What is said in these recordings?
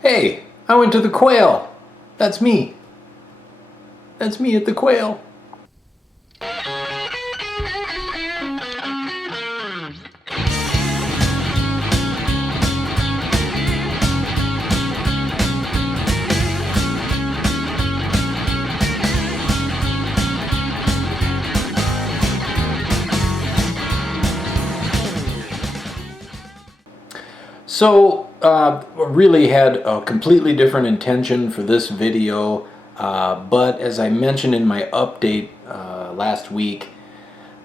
Hey, I went to the Quail. That's me. That's me at the Quail. So, really had a completely different intention for this video, but as I mentioned in my update last week,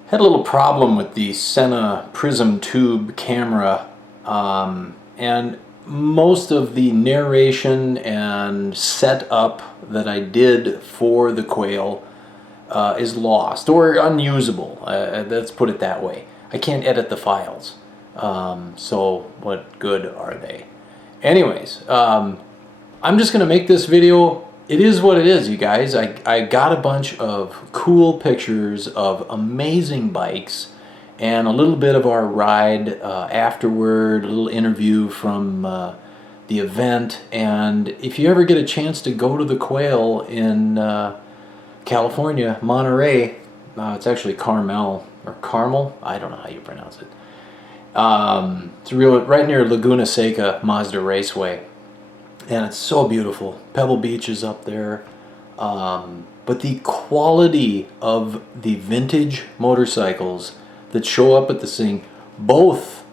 had a little problem with the Sena Prism Tube camera, and most of the narration and setup that I did for the Quail is lost or unusable. Let's put it that way. I can't edit the files. So what good are they? Anyways, I'm just gonna make this video. It is what it is, you guys. I got a bunch of cool pictures of amazing bikes and a little bit of our ride afterward, a little interview from the event. And if you ever get a chance to go to the Quail in California, Monterey, it's actually Carmel or Carmel, I don't know how you pronounce it. It's right near Laguna Seca Mazda Raceway, and it's so beautiful. Pebble Beach is up there, but the quality of the vintage motorcycles that show up at the thing, both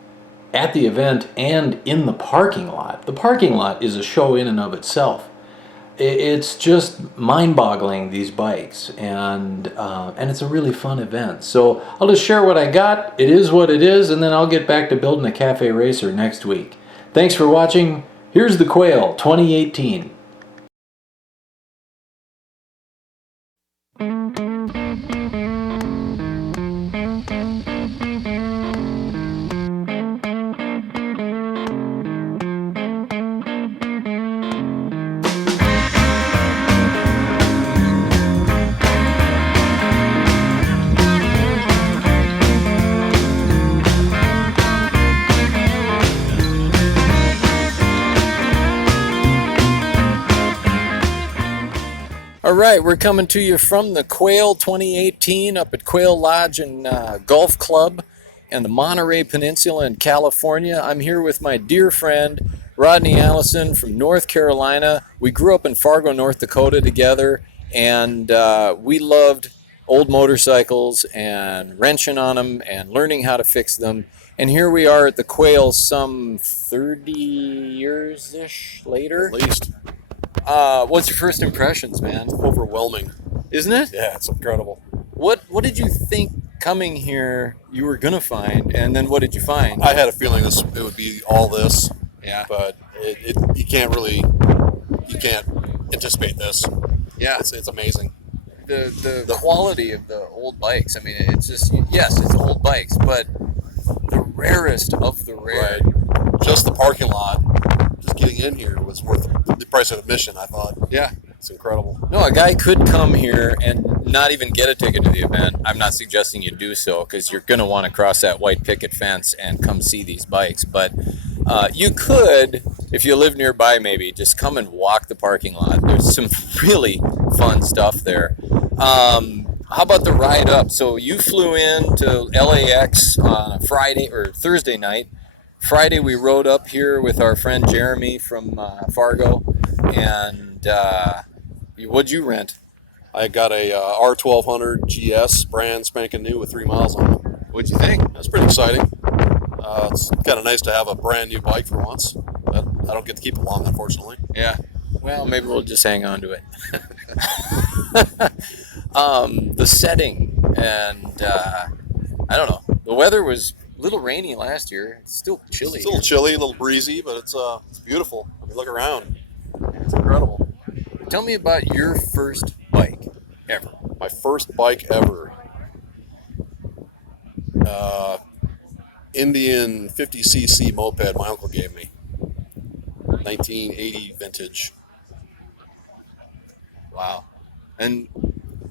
at the event and in the parking lot. The parking lot is a show in and of itself. It's just mind-boggling, these bikes, and it's a really fun event. So I'll just share what I got. It is what it is, and then I'll get back to building a cafe racer next week. Thanks for watching. Here's the Quail 2018. All right, we're coming to you from the Quail 2018 up at Quail Lodge and Golf Club and the Monterey Peninsula in California. I'm here with my dear friend, Rodney Allison from North Carolina. We grew up in Fargo, North Dakota together, and we loved old motorcycles and wrenching on them and learning how to fix them. And here we are at the Quail some 30 years-ish later. At least. What's your first impressions, man? Overwhelming. Isn't it? Yeah, it's incredible. What did you think coming here you were gonna find, and then what did you find? I had a feeling it would be all this. Yeah. But you can't anticipate this. Yeah. It's amazing. The quality of the old bikes. I mean, it's just, yes, it's old bikes, but the rarest of the rare. Right. Just the parking lot, just getting in here was worth the price of admission, I thought. Yeah. It's incredible. No, a guy could come here and not even get a ticket to the event. I'm not suggesting you do so, because you're going to want to cross that white picket fence and come see these bikes. But you could, if you live nearby, maybe just come and walk the parking lot. There's some really fun stuff there. How about the ride up? So you flew in to LAX on a Friday or Thursday night. Friday we rode up here with our friend Jeremy from Fargo, and what'd you rent? I got a R1200 GS, brand spanking new with 3 miles on it. What'd you think? That's pretty exciting. It's kind of nice to have a brand new bike for once, but I don't get to keep it long, unfortunately. Yeah. Well, maybe we'll just hang on to it. The setting, and I don't know. The weather was a little rainy last year. It's still chilly. It's a little chilly, a little breezy, but it's beautiful. I mean, look around. It's incredible. Tell me about your first bike ever. My first bike ever. Indian 50cc moped my uncle gave me. 1980 vintage. Wow. And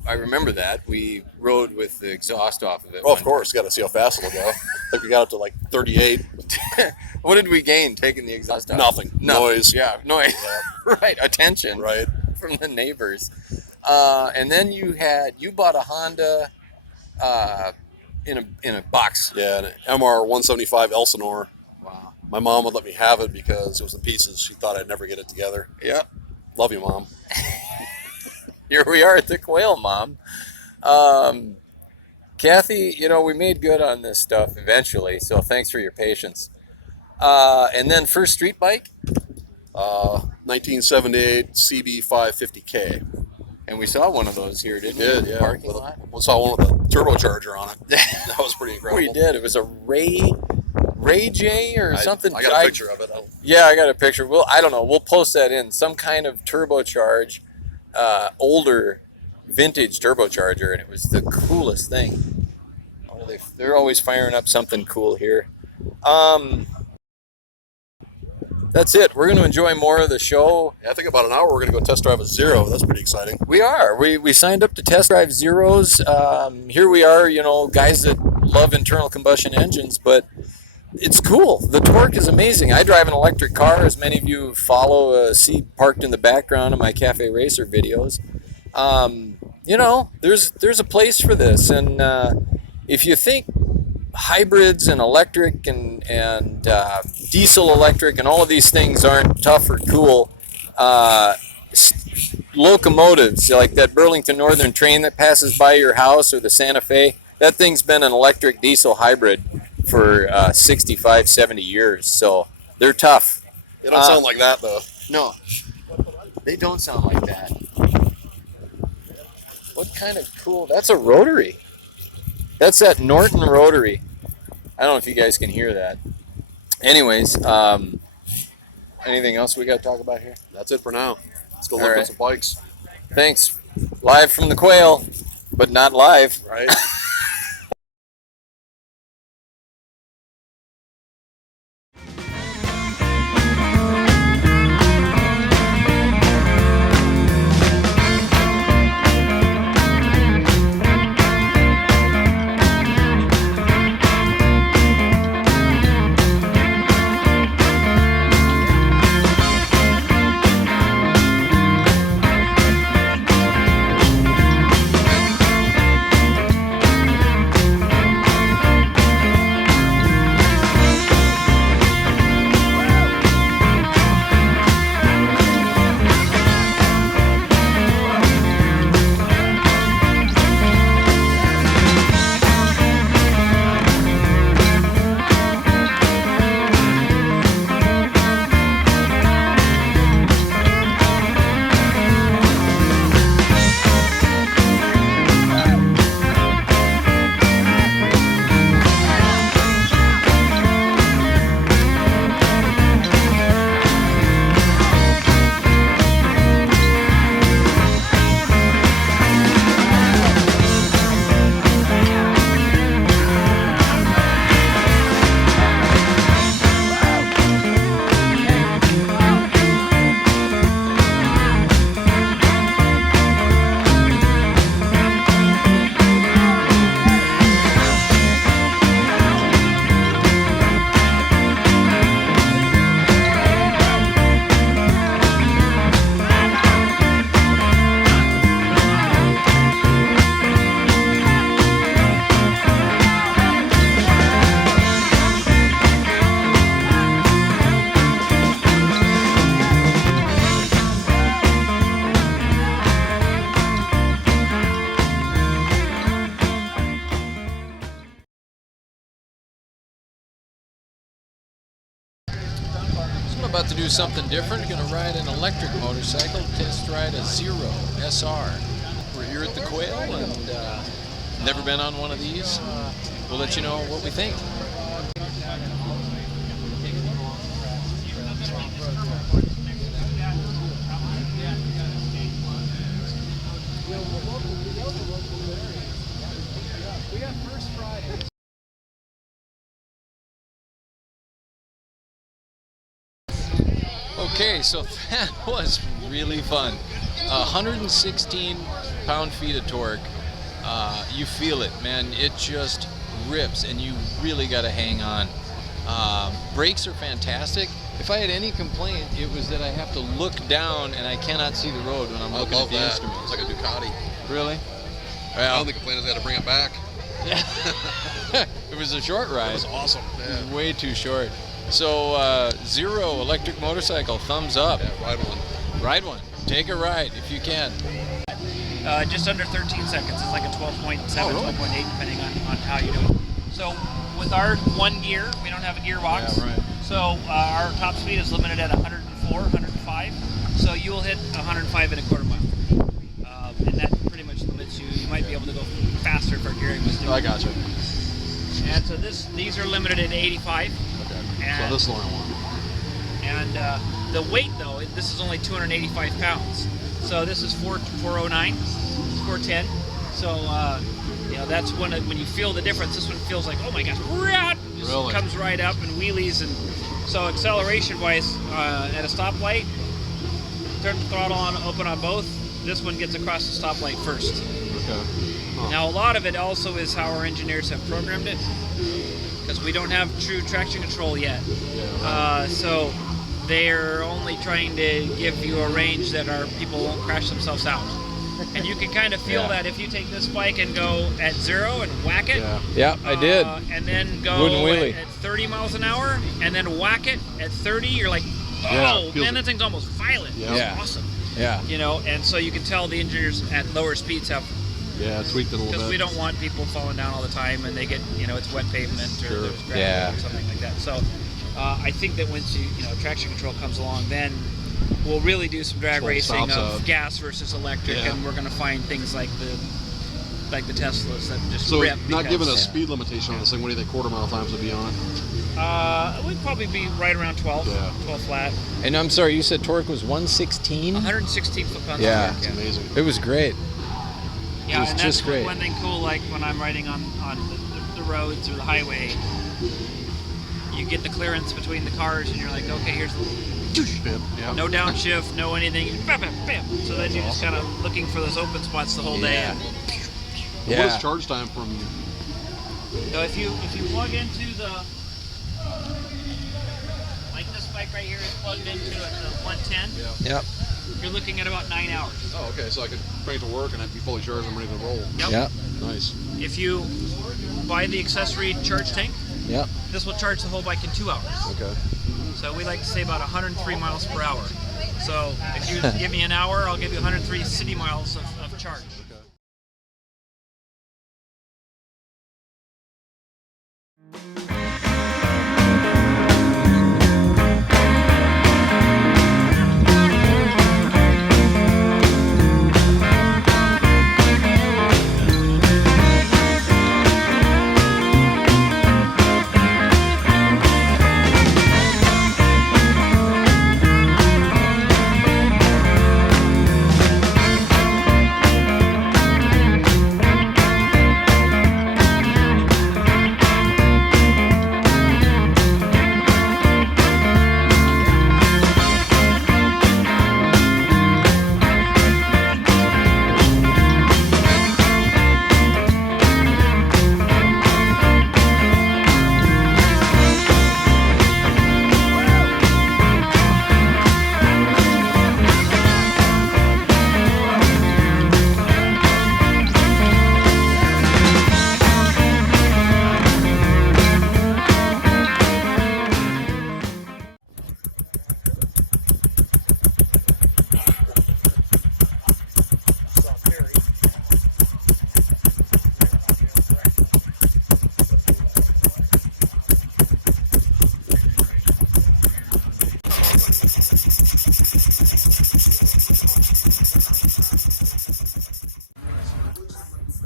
I remember that. We rode with the exhaust off of it. Oh, of course. Got to see how fast it'll go. I think we got up to like 38. What did we gain taking the exhaust out? Nothing. Noise. Yeah, noise. Right. Attention. Right. From the neighbors. And then you bought a Honda in a box. Yeah, an MR 175 Elsinore. Wow. My mom would let me have it because it was in pieces. She thought I'd never get it together. Yep. Love you, Mom. Here we are at the Quail, Mom. Kathy, we made good on this stuff eventually, so thanks for your patience. And then first street bike? 1978 CB 550K. And we saw one of those here, didn't we? Did, In the yeah. parking lot? We saw one with a turbocharger on it. That was pretty incredible. We did. It was a Ray J or something. I got a picture of it. Yeah, I got a picture. I don't know. We'll post that in. Some kind of turbocharge, older vintage turbocharger, and it was the coolest thing. They're always firing up something cool here. That's it. We're going to enjoy more of the show. Yeah, I think about an hour we're going to go test drive a Zero. That's pretty exciting. We are. We signed up to test drive Zeros. Here we are, guys that love internal combustion engines, but it's cool. The torque is amazing. I drive an electric car, as many of you follow, see parked in the background of my Cafe Racer videos. There's a place for this, and if you think hybrids and electric and diesel electric and all of these things aren't tough or cool, locomotives like that Burlington Northern train that passes by your house, or the Santa Fe, that thing's been an electric diesel hybrid for 65, 70 years, so they're tough. They don't sound like that, though. No, they don't sound like that. What kind of cool, that's a rotary. That's that Norton rotary. I don't know if you guys can hear that. Anyways, anything else we got to talk about here? That's it for now. Let's go look at some bikes. Thanks. Live from the Quail, but not live. Right. About to do something different. Going to ride an electric motorcycle, test ride a Zero SR. We're here at the Quail and never been on one of these. We'll let you know what we think. Okay, so that was really fun. 116 pound-feet of torque. You feel it, man. It just rips, and you really got to hang on. Brakes are fantastic. If I had any complaint, it was that I have to look down and I cannot see the road when I'm looking at the instruments. It's like a Ducati. Really? My only complaint is I had to bring it back. It was a short ride. It was awesome. It was way too short. So, Zero electric motorcycle, thumbs up. Yeah, ride one. Ride one. Take a ride if you can. Just under 13 seconds. It's like a 12.7, 12.8, depending on how you do it. So with our one gear, we don't have a gearbox. Yeah, right. So our top speed is limited at 104, 105. So you will hit 105 in a quarter mile. And that pretty much limits you. You might be able to go faster if our gearing was doing. I gotcha. And so these are limited at 85. Okay. And, So this is the only one. And the weight, though, this is only 285 pounds. So this is 409, 410. So you know, that's when you feel the difference. This one feels like, oh my gosh, just Really? comes right up and wheelies. And so acceleration-wise, at a stoplight, turn the throttle on, open on both. This one gets across the stoplight first. Okay. Huh. Now a lot of it also is how our engineers have programmed it, because we don't have true traction control yet. Yeah, right. So they're only trying to give you a range that our people won't crash themselves out. And you can kind of feel that if you take this bike and go at 0 and whack it. Yeah. Yeah, I did. And then go Wooden wheelie. at 30 miles an hour and then whack it at 30, you're like, Yeah, oh, feels man, it. that thing's almost violent. Yeah. Yeah. It's awesome. Yeah. You know, and so you can tell the engineers at lower speeds have, Yeah, tweaked it a little because bit. we don't want people falling down all the time and they get, you know, it's wet pavement or Sure. there's gravel Yeah. or something like that. So I think that once traction control comes along, then we'll really do some drag Full racing stops of out. gas versus electric, Yeah. and we're going to find things like the Teslas that just So rip. not because- given a speed limitation on this thing, what do you think quarter mile times would be on it? We'd probably be right around 12, Yeah. 12 flat, And I'm sorry, you said torque was 116? 116 foot-pounds. Yeah. of torque, It's amazing. It was great. Yeah, It was and just that's great. one thing cool, like when I'm riding on the roads or the highway, you get the clearance between the cars, and you're like, okay, here's the Bip, yeah. no downshift, no anything, bam, bam, bam. So then you're just kind of looking for those open spots the whole day. Yeah. And What is charge time from? so if you plug into the, like this bike right here is plugged into a 110, Yep. you're looking at about 9 hours. Oh, okay. So I could bring it to work and I'd be fully charged and ready to roll. Yep. Yep. Nice. If you buy the accessory charge tank, Yep. this will charge the whole bike in 2 hours. Okay. So we like to say about 103 miles per hour. So if you give me an hour, I'll give you 103 city miles of charge.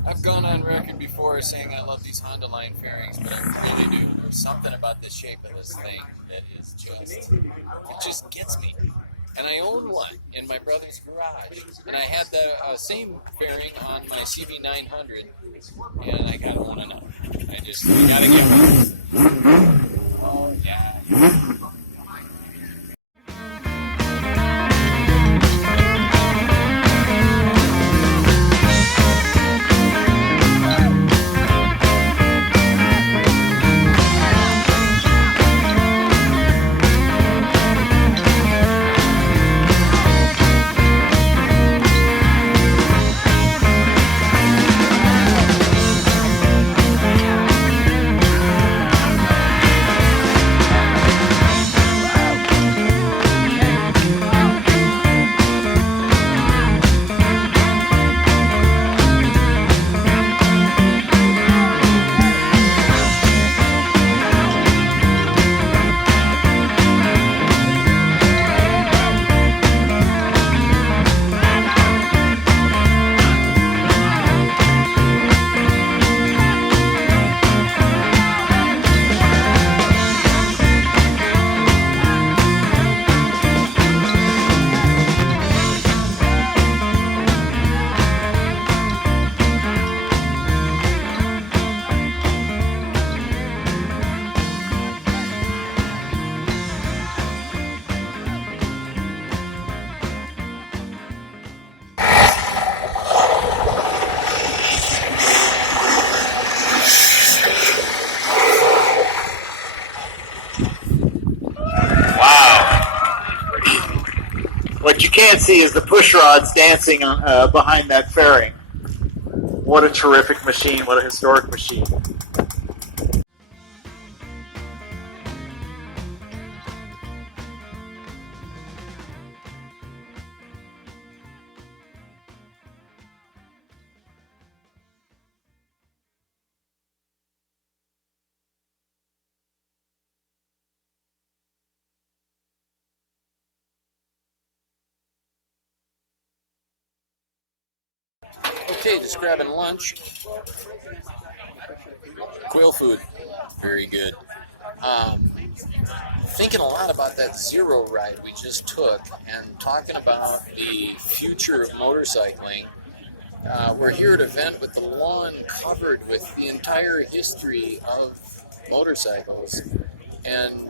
I've gone on record before saying I love these Honda line fairings, but I really do. There's something about the shape of this thing that is just gets me. And I own one in my brother's garage. And I had the same fairing on my CB900, and I gotta want another. I gotta get one. Oh, yeah. What you can't see is the push rods dancing behind that fairing. What a terrific machine, what a historic machine. Okay, just grabbing lunch. Quail food, very good. Thinking a lot about that Zero ride we just took and talking about the future of motorcycling. We're here at an event with the lawn covered with the entire history of motorcycles. And,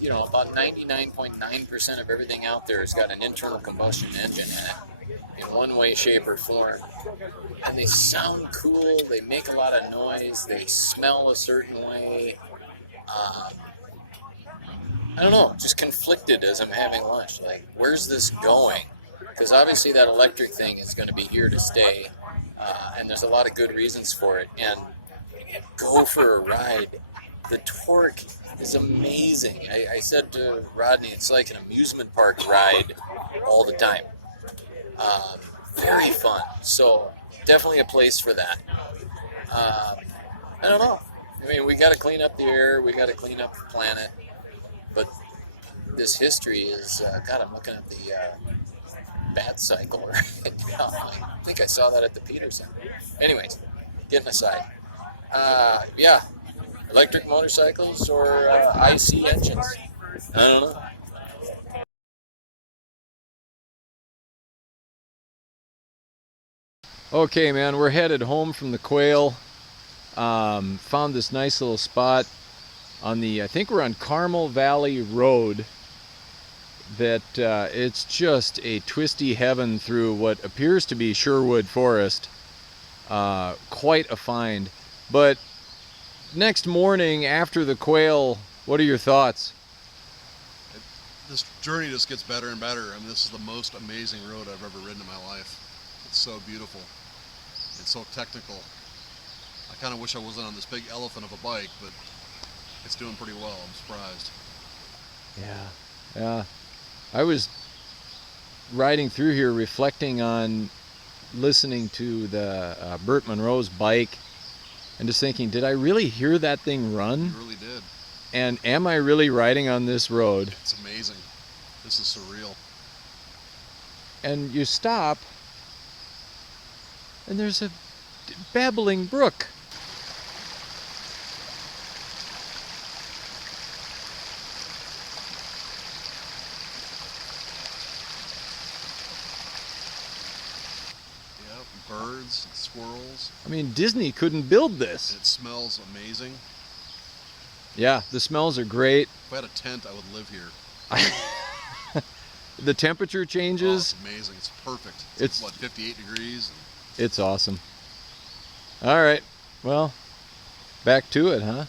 you know, about 99.9% of everything out there has got an internal combustion engine in it, in one way, shape, or form. And they sound cool, they make a lot of noise, they smell a certain way. I don't know, just conflicted as I'm having lunch. Like, where's this going? Because obviously that electric thing is going to be here to stay, and there's a lot of good reasons for it. And go for a ride. The torque is amazing. I said to Rodney, it's like an amusement park ride all the time. Very fun. So definitely a place for that. I don't know. I mean, we got to clean up the air. We got to clean up the planet. But this history is, God, I'm looking at the bat cycle right now. I think I saw that at the Peterson. Anyways, getting aside. Yeah, electric motorcycles or IC engines. I don't know. Okay, man, we're headed home from the Quail. Found this nice little spot on the, I think we're on Carmel Valley Road, that it's just a twisty heaven through what appears to be Sherwood Forest. Quite a find. But next morning after the Quail, what are your thoughts? This journey just gets better and better. I mean, this is the most amazing road I've ever ridden in my life. It's so beautiful. It's so technical. I kind of wish I wasn't on this big elephant of a bike, but it's doing pretty well. I'm surprised. Yeah. I was riding through here reflecting on listening to the Burt Monroe's bike and just thinking, did I really hear that thing run? You really did. And am I really riding on this road? It's amazing. This is surreal. And you stop and there's a babbling brook. Yeah, birds, and squirrels. I mean, Disney couldn't build this. It smells amazing. Yeah, the smells are great. If I had a tent, I would live here. The temperature changes. Oh, it's amazing. It's perfect. It's what, 58 degrees? It's awesome. All right. Well, back to it, huh?